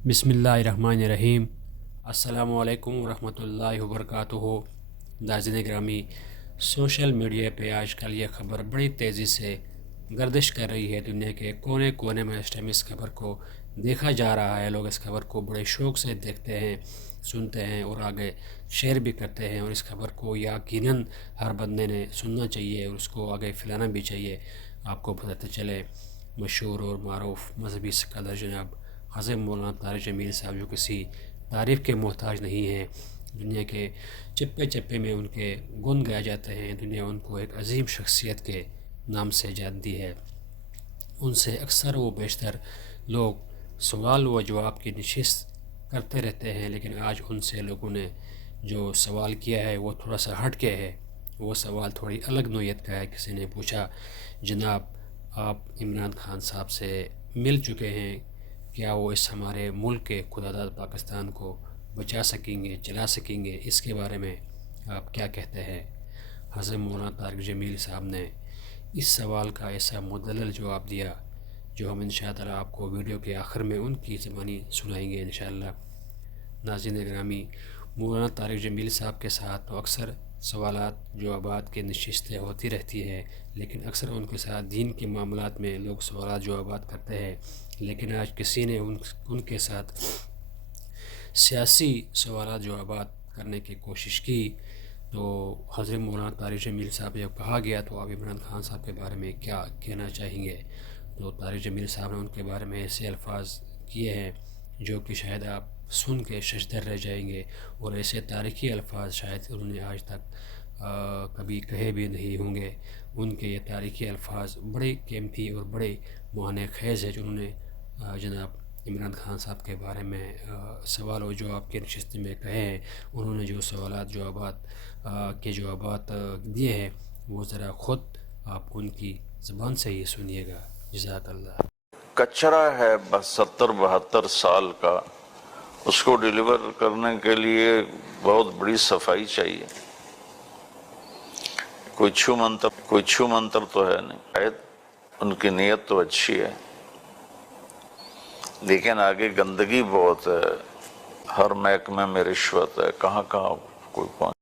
बिस्मिल्लाहिर्रहमानिर्रहीम। अस्सलामु अलैकुम वरहमतुल्लाहि वबरकातुहू। नाज़रीन ग्रामी, सोशल मीडिया पे आजकल ये ख़बर बड़ी तेज़ी से गर्दिश कर रही है। दुनिया के कोने कोने में इस टाइम इस खबर को देखा जा रहा है। लोग इस खबर को बड़े शौक़ से देखते हैं, सुनते हैं और आगे शेयर भी करते हैं। और इस खबर को यकीनन हर बंदे ने सुनना चाहिए और उसको आगे फैलाना भी चाहिए। आपको पता चले मशहूर और मारूफ मजहबी स्कॉलर जनाब हज़रत मौलाना तारिक जमील साहब, जो किसी तारीफ़ के मोहताज नहीं हैं, दुनिया के चप्पे चप्पे में उनके गुण गाए जाते हैं। दुनिया उनको एक अजीम शख्सियत के नाम से जानती है। उनसे अक्सर व बेशतर लोग सवाल व जवाब की नशिस्त करते रहते हैं, लेकिन आज उनसे लोगों ने जो सवाल किया है वो थोड़ा सा हट के है। वो सवाल थोड़ी अलग नोयत का है। किसी ने पूछा, जनाब आप इमरान खान साहब से मिल चुके हैं, क्या वो इस हमारे मुल्क के खुदादाद पाकिस्तान को बचा सकेंगे, चला सकेंगे? इसके बारे में आप क्या कहते हैं? हज़रत मौलाना तारिक जमील साहब ने इस सवाल का ऐसा मुदल्लल जवाब दिया जो हम इंशाअल्लाह आपको वीडियो के आखिर में उनकी ज़बानी सुनाएंगे इंशाअल्लाह। नाज़रीन ग्रामी, मौलाना तारिक जमील साहब के साथ तो अक्सर सवालात जवाबात की नशिस्तें होती रहती हैं, लेकिन अक्सर उनके साथ दीन के मामलात में लोग सवालात जवाबात करते हैं। लेकिन आज किसी ने उनके साथ सियासी सवालात जवाबात करने की कोशिश की तो हज़रत मौलाना तारिक जमील साहब जब कहा गया तो आप इमरान खान साहब के बारे में क्या कहना चाहेंगे? तो तारिक जमील साहब ने उनके बारे में ऐसे अल्फाज किए हैं जो कि शायद आप सुन के शशदर रह जाएंगे। और ऐसे तारीख़ी अल्फाज शायद उन्होंने आज तक कभी कहे भी नहीं होंगे। उनके ये तारीख़ी अल्फाज बड़े कीमती और बड़े माने ख़ेज़ है जो उन्होंने जनाब इमरान खान साहब के बारे में सवाल और जवाब के नशिस्त में कहे हैं। उन्होंने जो सवालात जवाबात के जवाबात दिए हैं वो ज़रा ख़ुद आप उनकी ज़बान से ही सुनिएगा। जज़ाकल्लाह। कचरा है 70-72 साल का, उसको डिलीवर करने के लिए बहुत बड़ी सफाई चाहिए। कोई छू मंतर तो है नहीं। शायद उनकी नीयत तो अच्छी है, लेकिन आगे गंदगी बहुत है। हर महकमे में रिश्वत है, कहाँ कहाँ कोई पहुँच